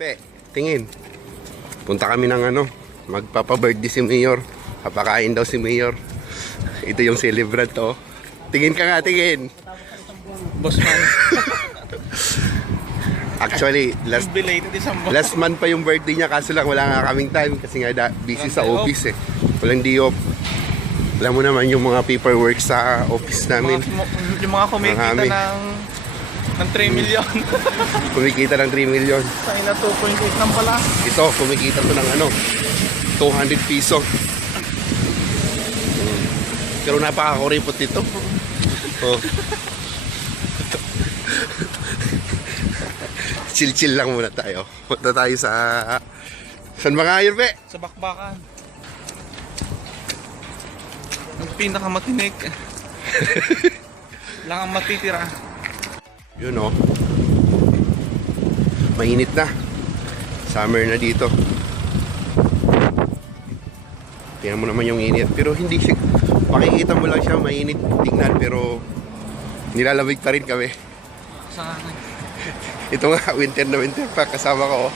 Pe, tingin. Punta kami ng magpapa-birthday si Mayor. Kapakain daw si Mayor. Ito yung celebrant, oh. Tingin ka nga, tingin. Boss man. Actually, last month pa yung birthday niya, kaso lang wala nga kaming time kasi nga busy sa office eh. Walang day-off. Alam mo naman yung mga paperwork sa office namin. Yung mga kumikita ng 3 million. Kumikita ng 3 million. Sa ina 2.8 lang pala. Ito, kumikita to ng 200 piso. Pero napakakuripot ito. Oh. Chill-chill lang muna tayo. Punta tayo sa... Saan mga ayun, Pe? Sa bakbakan. Ang pinakamatinik. Lang ang matitira. Yun, oh. Mainit na. Summer na dito. Tingnan mo naman yung init. Pero hindi siya... Makikita mo lang siya mainit tingnan pero nilalamig pa rin kami. Sa akin. Ito nga, winter na winter pa kasama ko.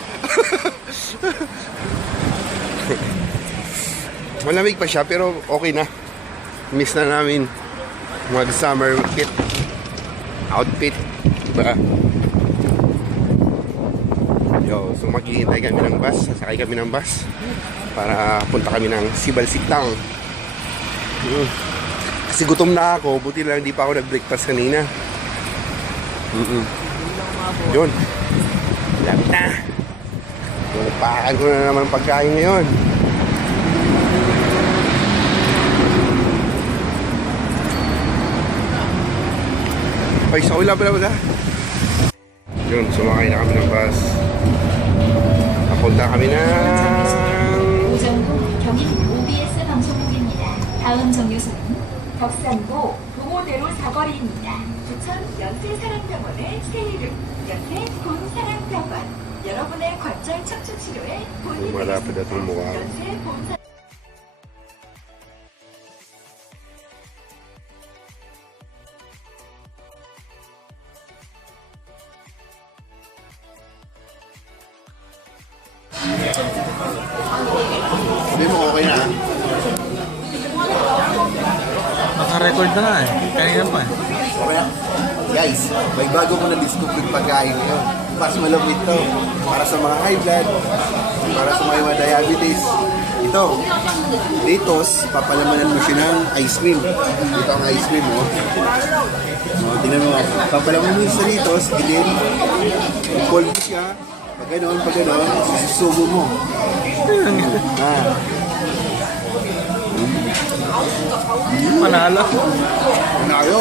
Malamig pa siya pero okay na. Miss na namin mag-summer outfit. Diba? So maghihintay kami ng bus. Sasakay kami ng bus para punta kami ng Sibalsiktang. Kasi gutom na ako. Buti lang hindi pa ako nag-breakfast kanina. Yun. Lapit na. Nagpakaan ko na naman pagkain ngayon. Ay, sa ula pala. Yun, sumakay na kami ng bus. Papunta kami ng... 다음 정류소는 덕산고 동호대로 사거리입니다. 부천 연세사랑병원의 세이름, 연세 본사랑병원. 여러분의 관절 척추 치료에 도움이 되겠습니다. 연세 본사. Sabi mo okay na? Naka-record na nga eh. Kanina pa eh. Okay na? Guys, may bago ko na-discover pagkain ngayon. Mas malamig to. Para sa mga high blood, para sa mga diabetes. Ito, Doritos, papalamanan mo siya ng ice cream. Dito ang ice cream, oh. Tingnan mo, papalamanan mo siya sa Doritos, and then, cold mo siya. Pag gano'n, susubo mo. Manalo. Manalo.